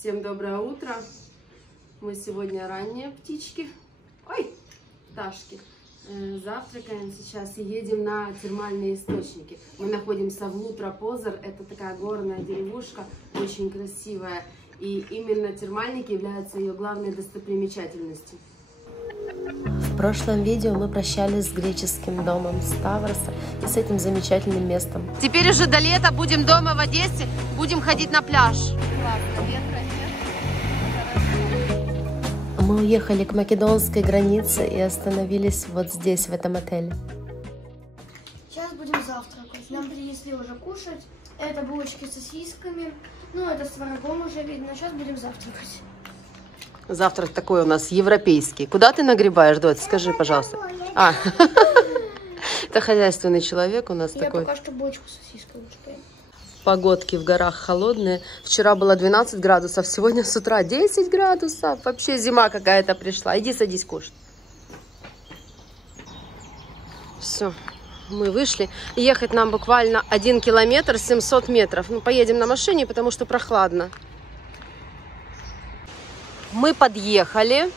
Всем доброе утро. Мы сегодня ранние птички. Ой, пташки. Завтракаем сейчас и едем на термальные источники. Мы находимся в Лутра-Позер. Это такая горная деревушка, очень красивая. И именно термальники являются ее главной достопримечательностью. В прошлом видео мы прощались с греческим домом Ставроса и с этим замечательным местом. Теперь уже до лета будем дома в Одессе, будем ходить на пляж. Мы уехали к македонской границе и остановились вот здесь, в этом отеле. Сейчас будем завтракать. Нам принесли уже кушать. Это булочки с сосисками. Ну, это с творогом уже видно. Сейчас будем завтракать. Завтрак такой у нас европейский. Куда ты нагребаешь, дочь? Скажи, пожалуйста. Это хозяйственный человек у нас такой. Я пока что булочку с сосиской лучше поем. Погодки в горах холодные. Вчера было 12 градусов, сегодня с утра 10 градусов. Вообще зима какая-то пришла. Иди садись кушать. Все, мы вышли. Ехать нам буквально 1 километр 700 метров. Ну, поедем на машине, потому что прохладно. Мы подъехали.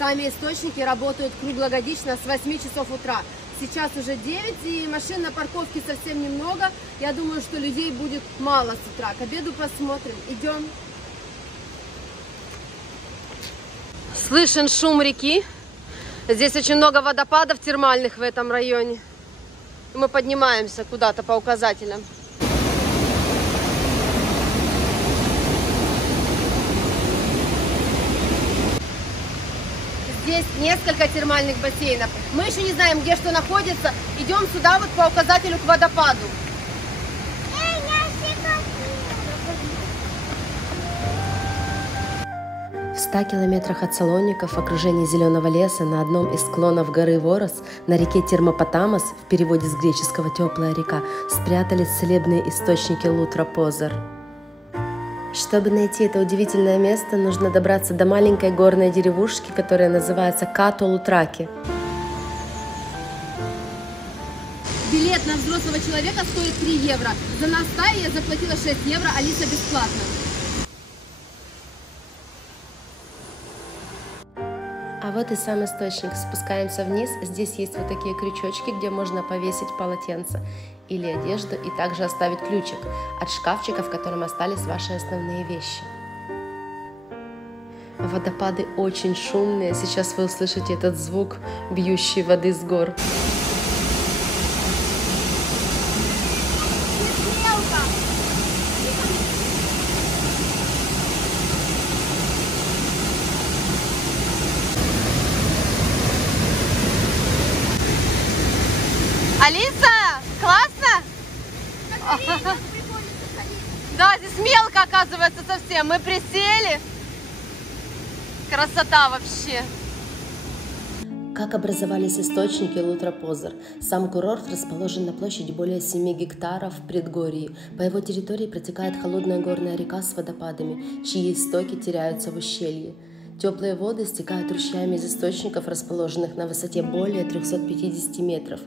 Сами источники работают круглогодично с 8 часов утра. Сейчас уже 9, и машин на парковке совсем немного. Я думаю, что людей будет мало с утра. К обеду посмотрим. Идем. Слышен шум реки. Здесь очень много водопадов термальных в этом районе. Мы поднимаемся куда-то по указателям. Здесь несколько термальных бассейнов. Мы еще не знаем, где что находится. Идем сюда вот по указателю к водопаду. В 100 километрах от Салоников, в окружении зеленого леса, на одном из склонов горы Ворос, на реке Термопотамос, в переводе с греческого «теплая река», спрятались целебные источники Лутра-Позер. Чтобы найти это удивительное место, нужно добраться до маленькой горной деревушки, которая называется Като-Лутраки. Билет на взрослого человека стоит 3 евро. За нас я заплатила 6 евро, Алиса бесплатно. А вот и сам источник. Спускаемся вниз. Здесь есть вот такие крючочки, где можно повесить полотенце или одежду, и также оставить ключик от шкафчика, в котором остались ваши основные вещи. Водопады очень шумные. Сейчас вы услышите этот звук бьющей воды с гор. Алиса, классно? Да, здесь мелко, оказывается, совсем. Мы присели. Красота вообще. Как образовались источники Лутра-Позер? Сам курорт расположен на площади более 7 гектаров в предгорье. По его территории протекает холодная горная река с водопадами, чьи истоки теряются в ущелье. Теплые воды стекают ручьями из источников, расположенных на высоте более 350 метров.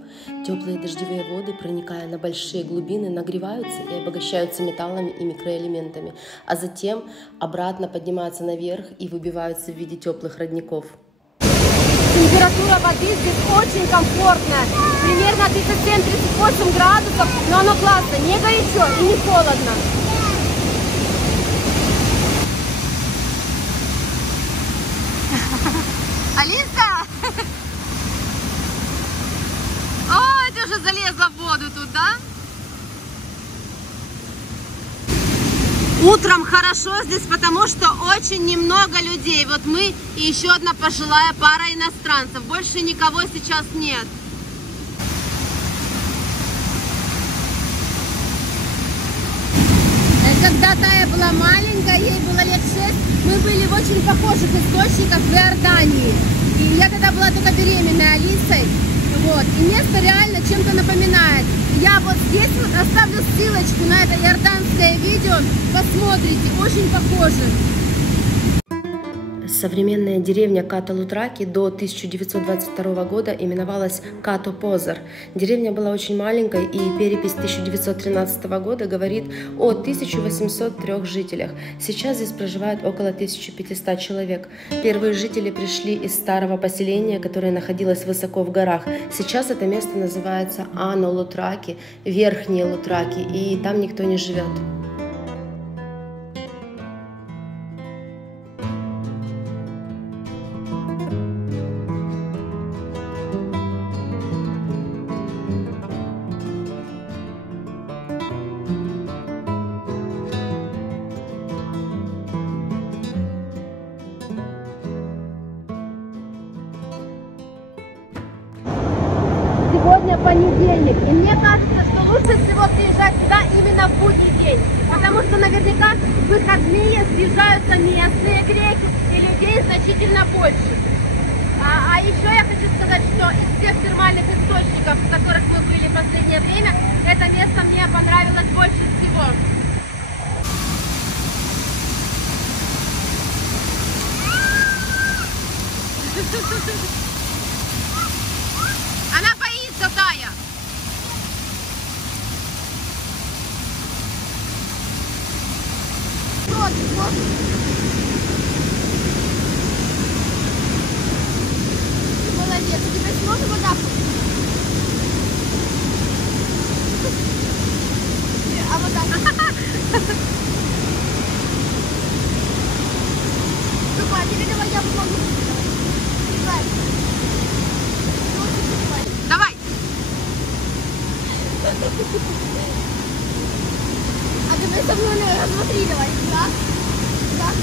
Теплые дождевые воды, проникая на большие глубины, нагреваются и обогащаются металлами и микроэлементами, а затем обратно поднимаются наверх и выбиваются в виде теплых родников. Температура воды здесь очень комфортная. Примерно 37-38 градусов, но оно классно, не горячо и не холодно. Алиса! О, ты уже залезла в воду тут, да? Утром хорошо здесь, потому что очень немного людей. Вот мы и еще одна пожилая пара иностранцев. Больше никого сейчас нет. Когда Тая была маленькая, ей было лет 6, мы были в очень похожих источниках в Иордании. И я тогда была только беременной Алисой. Вот. И место реально чем-то напоминает. Я вот здесь вот оставлю ссылочку на это иорданское видео. Посмотрите, очень похоже. Современная деревня Като-Лутраки до 1922 года именовалась Като-Позар. Деревня была очень маленькой, и перепись 1913 года говорит о 1803 жителях. Сейчас здесь проживает около 1500 человек. Первые жители пришли из старого поселения, которое находилось высоко в горах. Сейчас это место называется Ано-Лутраки, Верхние Лутраки, и там никто не живет. Сегодня понедельник, и мне кажется, что лучше всего приезжать сюда именно в будний день, потому что наверняка в выходные съезжаются местные греки, и людей значительно больше. А еще я хочу сказать, что из всех термальных источников, в которых мы были в последнее время, это место мне понравилось больше всего. Она боится, Тая. Ты молодец, у тебя сможет вода? А вот так. Ступай, теперь давай я помогу. Давай. Давай. А ты со мной смотри, давай. Так. Так.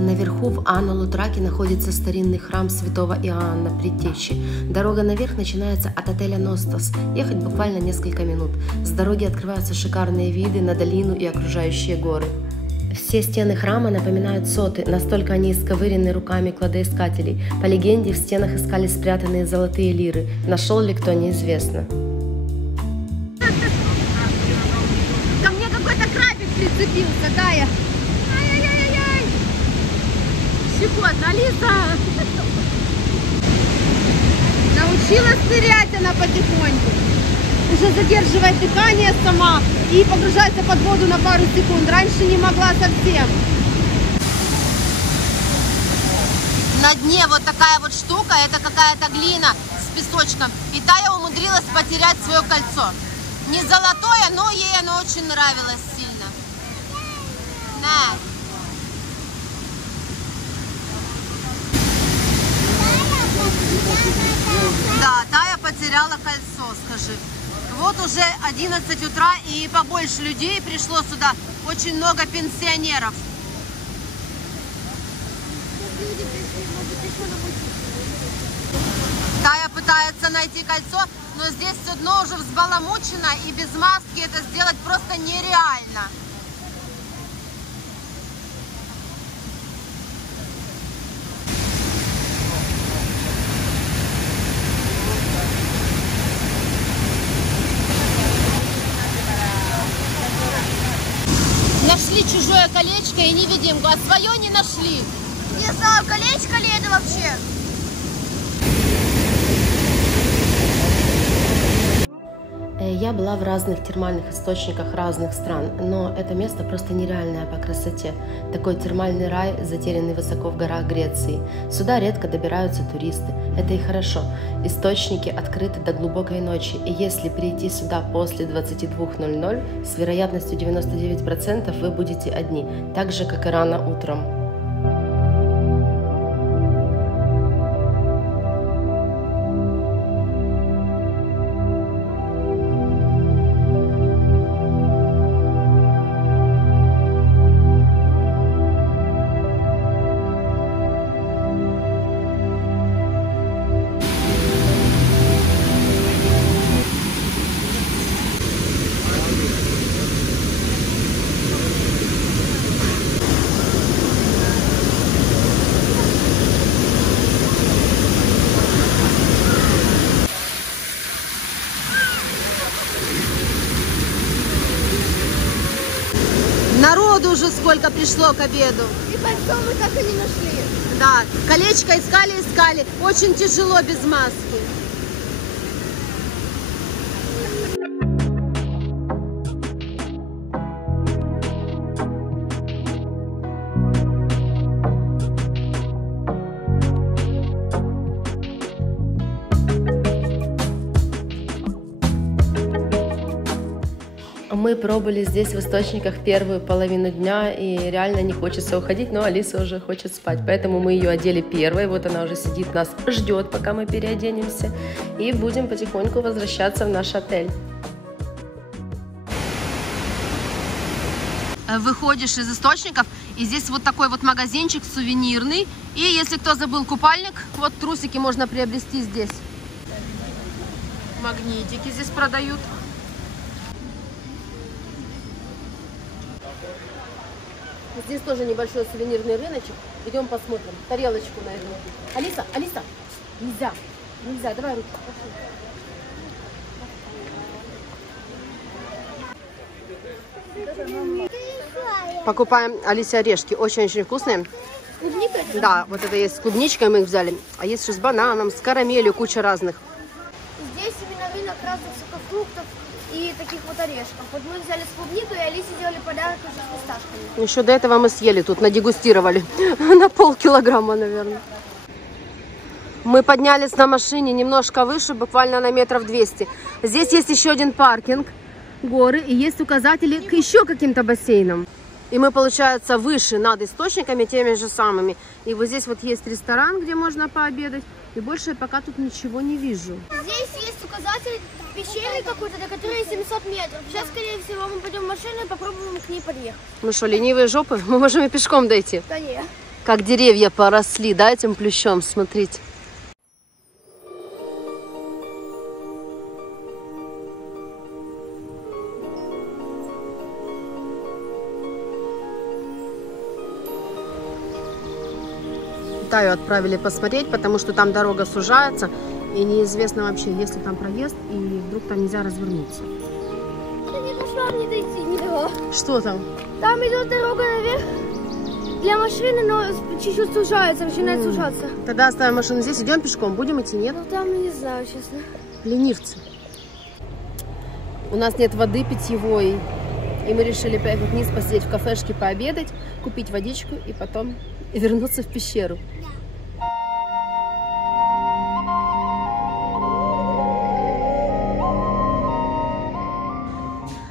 Наверху в Ано-Лутраки находится старинный храм святого Иоанна Предтечи. Дорога наверх начинается от отеля «Ностос». Ехать буквально несколько минут. С дороги открываются шикарные виды на долину и окружающие горы. Все стены храма напоминают соты, настолько они исковырены руками кладоискателей. По легенде, в стенах искали спрятанные золотые лиры. Нашел ли кто, неизвестно. Ко мне какой-то крабик прицепился, Тая. Ай-яй-яй-яй. Щекотно, Алиса. Научилась нырять она потихоньку. Уже задерживает дыхание сама и погружается под воду на пару секунд. Раньше не могла совсем. На дне вот такая вот штука, это какая-то глина с песочком. И Тая умудрилась потерять свое кольцо. Не золотое, но ей оно очень нравилось сильно. Да. Да, Тая потеряла кольцо, скажи. Вот уже 11 утра и побольше людей пришло сюда. Очень много пенсионеров. Тая пытается найти кольцо, но здесь все дно уже взбаламучено, и без маски это сделать просто нереально. Нашли чужое колечко и невидимку, а свое не нашли. Не знаю, колечко ли это вообще? Я была в разных термальных источниках разных стран, но это место просто нереальное по красоте. Такой термальный рай, затерянный высоко в горах Греции. Сюда редко добираются туристы. Это и хорошо. Источники открыты до глубокой ночи, и если прийти сюда после 22:00, с вероятностью 99% вы будете одни, так же, как и рано утром. Народу уже сколько пришло к обеду. И кольцо мы так и не нашли. Да, колечко искали. Очень тяжело без маски. Мы пробыли здесь в источниках первую половину дня, и реально не хочется уходить, но Алиса уже хочет спать, поэтому мы ее одели первой, вот она уже сидит, нас ждет, пока мы переоденемся, и будем потихоньку возвращаться в наш отель. Выходишь из источников, и здесь вот такой вот магазинчик сувенирный, и если кто забыл купальник, вот трусики можно приобрести здесь. Магнитики здесь продают. Здесь тоже небольшой сувенирный рыночек. Идем посмотрим. Тарелочку найду. Алиса, нельзя. Давай руку. Покупаем Алисе орешки. Очень-очень вкусные. Клубника? Да, вот это есть с клубничкой, мы их взяли. А есть еще с бананом, с карамелью, куча разных. Здесь именно рынок разных сухофруктов и таких вот орешков. Вот мы взяли с клубникой, и Алисе сделали подарок уже с фисташками. Еще до этого мы съели тут, надегустировали. На полкилограмма, наверное. Мы поднялись на машине немножко выше, буквально на метров 200. Здесь есть еще один паркинг, горы, и есть указатели к еще каким-то бассейнам. И мы, получается, выше над источниками, теми же самыми. И вот здесь вот есть ресторан, где можно пообедать. И больше я пока тут ничего не вижу. Здесь есть указатель пещеры какой-то, до которой 700 метров. Сейчас, скорее всего, мы пойдем в машину и попробуем к ней подъехать. Ну что, ленивые жопы? Мы можем и пешком дойти. Да нет. Как деревья поросли, да, этим плющом, смотрите. Таю отправили посмотреть, потому что там дорога сужается, и неизвестно вообще, есть ли там проезд, и вдруг там нельзя развернуться. Я не нашла мне дойти, не дала. Что там? Там идет дорога наверх для машины, но чуть-чуть сужается, начинает сужаться. Тогда оставим машину здесь, идем пешком, будем идти, нет? Ну там не знаю, честно. Ленивцы. У нас нет воды питьевой, и мы решили поехать вниз, посидеть в кафешке, пообедать, купить водичку и потом вернуться в пещеру.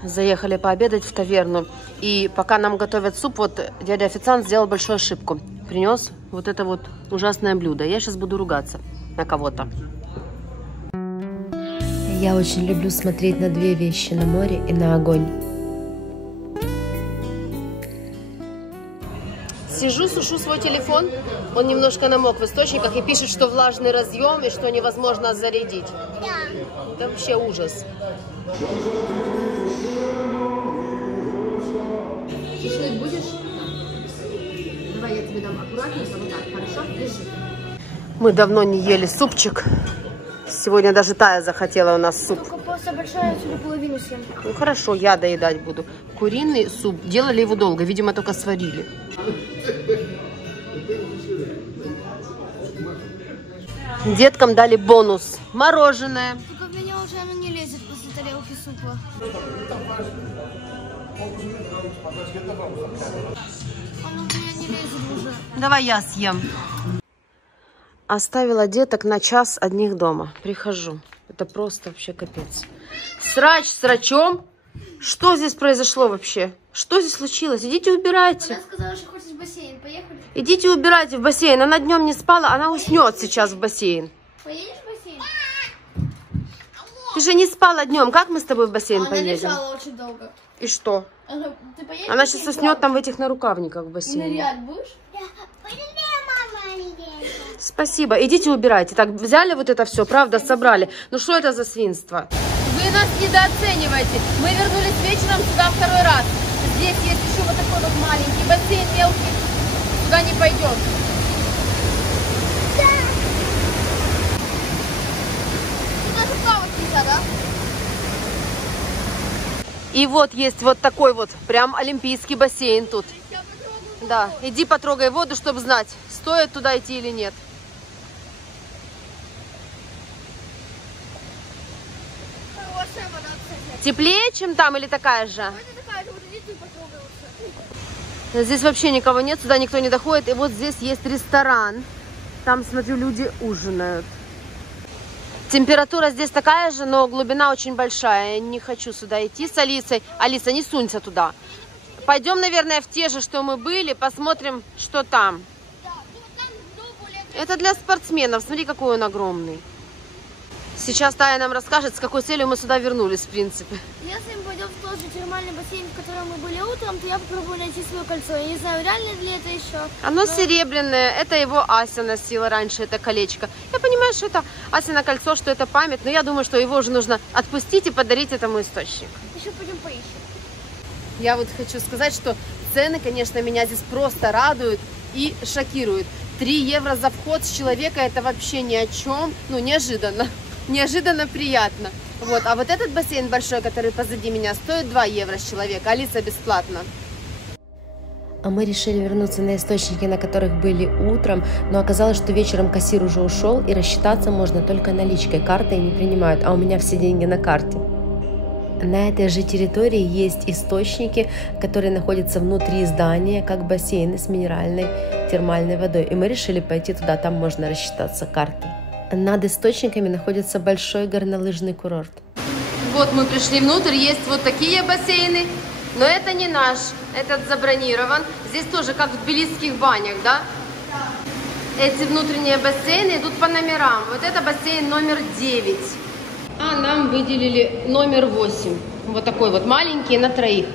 Заехали пообедать в таверну, и пока нам готовят суп, вот дядя официант сделал большую ошибку. Принес вот это вот ужасное блюдо. Я сейчас буду ругаться на кого-то. Я очень люблю смотреть на две вещи: на море и на огонь. Сижу, сушу свой телефон, он немножко намок в источниках и пишет, что влажный разъем и что невозможно зарядить. Да. Это вообще ужас. Чуть-чуть будешь? Давай я тебе дам аккуратненько, вот так, хорошо? Держи. Мы давно не ели супчик. Сегодня даже Тая захотела у нас суп. Только просто большая, отсюда половину съем. Ну хорошо, я доедать буду. Куриный суп. Делали его долго, видимо, только сварили. Деткам дали бонус. Мороженое. Только в меня уже оно не лезет после тарелки супа. Оно в меня не лезет уже. Давай я съем. Оставила деток на час одних дома. Прихожу. Это просто вообще капец. Срач срачом. Что здесь произошло вообще? Что здесь случилось? Идите убирайте. Она сказала, что хочет в бассейн. Поехали? Идите убирайте в бассейн. Она днем не спала, она уснет сейчас в бассейн. Поедешь в бассейн? Ты же не спала днем. Как мы с тобой в бассейн Она поедем? лежала очень долго. И что? Ты поедешь Она в сейчас бассейн? уснет там в этих нарукавниках в И бассейне. нырять будешь? Спасибо. Идите убирайте. Так, взяли вот это все, правда, собрали. Ну что это за свинство? Вы нас недооцениваете. Мы вернулись вечером сюда второй раз. Здесь есть еще вот такой вот маленький бассейн, мелкий. Туда не пойдем. Тут даже плавать нельзя, да? И вот есть вот такой вот прям олимпийский бассейн тут. Да, иди потрогай воду, чтобы знать, стоит туда идти или нет. Хорошая вода, кстати. Теплее, чем там, или такая же? Это такая же, вот иди ты потрогай лучше. Здесь вообще никого нет, сюда никто не доходит. И вот здесь есть ресторан. Там, смотрю, люди ужинают. Температура здесь такая же, но глубина очень большая. Я не хочу сюда идти с Алисой. Алиса, не сунься туда. Пойдем, наверное, в те же, что мы были, посмотрим, что там. Да, ну там более... Это для спортсменов. Смотри, какой он огромный. Сейчас Тая нам расскажет, с какой целью мы сюда вернулись, в принципе. Если мы пойдем в тот же термальный бассейн, в котором мы были утром, то я попробую найти свое кольцо. Я не знаю, реально ли это еще. Оно серебряное. Это его Ася носила раньше, это колечко. Я понимаю, что это Асина кольцо, что это память, но я думаю, что его уже нужно отпустить и подарить этому источнику. Еще пойдем поищем. Я вот хочу сказать, что цены, конечно, меня здесь просто радуют и шокируют. 3 евро за вход с человека, это вообще ни о чем. Ну, неожиданно. Неожиданно приятно. Вот. А вот этот бассейн большой, который позади меня, стоит 2 евро с человека. Алиса бесплатно. А мы решили вернуться на источники, на которых были утром, но оказалось, что вечером кассир уже ушел, и рассчитаться можно только наличкой, картой не принимают, а у меня все деньги на карте. На этой же территории есть источники, которые находятся внутри здания, как бассейны с минеральной термальной водой, и мы решили пойти туда, там можно рассчитаться картой. Над источниками находится большой горнолыжный курорт. Вот мы пришли внутрь, есть вот такие бассейны, но это не наш, этот забронирован. Здесь тоже как в тбилисских банях, да? Эти внутренние бассейны идут по номерам. Вот это бассейн номер 9. А нам выделили номер 8. Вот такой вот маленький на 3.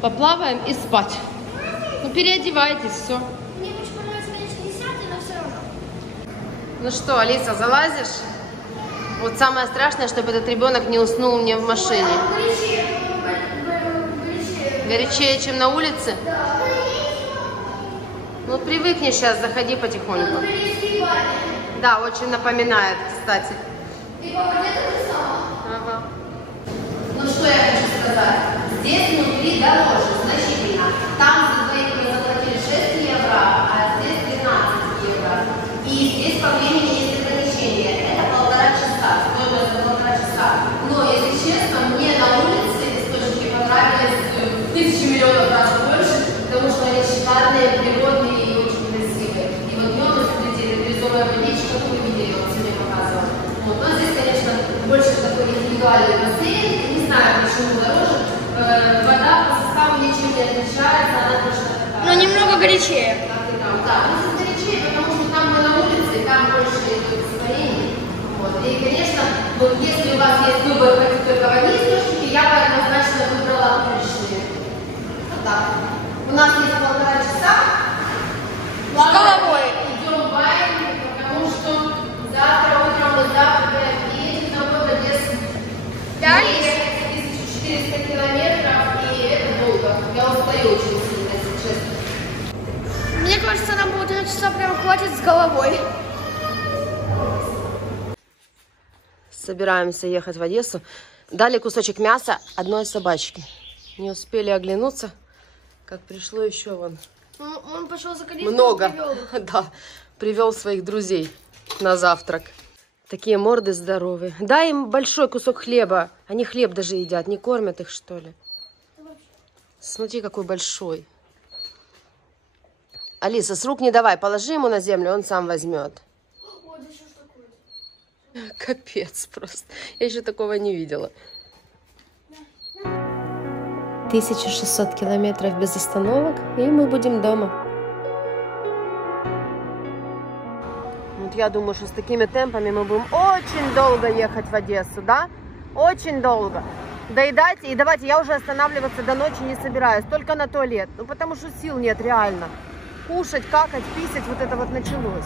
Поплаваем и спать. Ну переодевайтесь, все. Мне очень понравится, конечно, 10, но все равно. Ну что, Алиса, залазишь? Вот самое страшное, чтобы этот ребенок не уснул мне в машине. Горячее, чем на улице? Ну привыкни сейчас, заходи потихоньку. Да, очень напоминает, кстати. Ага. Ну что я хочу сказать. Здесь внутри дороже, значительно. Там за двоих мы заплатили 6 евро, а здесь 12 евро. И здесь по времени есть ограничения. Это 1,5 часа, стоимость за 1,5 часа. Но, если честно, мне на улице источники понравились 1000 миллионов раз больше, потому что они шикарные, природные и очень красивые. И вот днем, смотрите, это бирюзовая водичка, как вы видели, он сегодня показывал. Вот. Но здесь, конечно, больше такой индивидуальный бассейн. Не знаю, почему дороже. Вода по составу ничем не отличается, она точно такая. Но немного горячее. Да, но здесь горячее, потому что там мы на улице, и там больше идет испарений. Вот. И, конечно, вот если у вас есть выбор только в одни источники, я бы однозначно выбрала уличные. Вот так. У нас есть 1,5 часа. С головой. Идем в байк, потому что завтра утром мы завтракаем и едем домой в Одессу. Да? 1400 километров, и это долго. Я устаю очень сильно, если честно. Мне кажется, нам 1,5 часа прям хватит с головой. Собираемся ехать в Одессу. Дали кусочек мяса одной собачке. Не успели оглянуться, как пришло еще вон. Он пошел за колесом. Много. Да, привел своих друзей на завтрак. Такие морды здоровые. Дай им большой кусок хлеба. Они хлеб даже едят. Не кормят их, что ли? Смотри, какой большой. Алиса, с рук не давай. Положи ему на землю, он сам возьмет. Вот еще что такое. Капец просто. Я еще такого не видела. 1600 километров без остановок, и мы будем дома. Вот я думаю, что с такими темпами мы будем очень долго ехать в Одессу, да? Очень долго. Доедайте, и давайте, я уже останавливаться до ночи не собираюсь, только на туалет. Ну, потому что сил нет, реально. Кушать, какать, писать, вот это вот началось.